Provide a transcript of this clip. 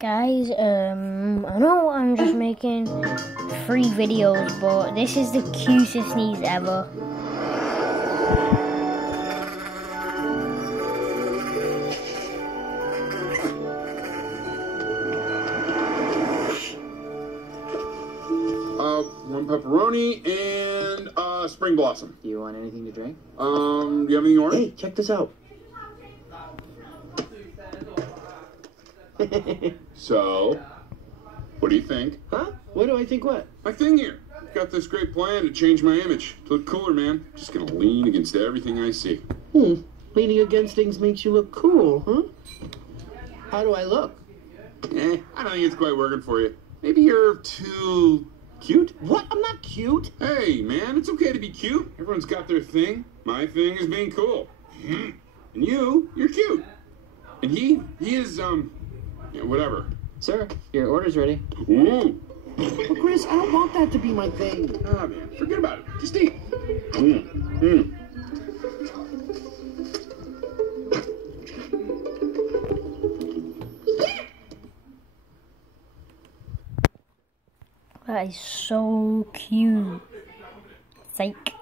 Guys, I know I'm just making 3 videos, but this is the cutest sneeze ever. One pepperoni and spring blossom. Do you want anything to drink? Do you have anything orange? Hey, check this out. So, what do you think? Huh? What do I think what? My thing here. Got this great plan to change my image. To look cooler, man. Just gonna lean against everything I see. Leaning against things makes you look cool, huh? How do I look? I don't think it's quite working for you. Maybe you're too cute? What? I'm not cute. Hey, man, it's okay to be cute. Everyone's got their thing. My thing is being cool. And you're cute. And he is, yeah, whatever. Sir, your order's ready. Ooh. But Chris, I don't want that to be my thing. Ah, man, forget about it. Just eat. That is so cute. Psych.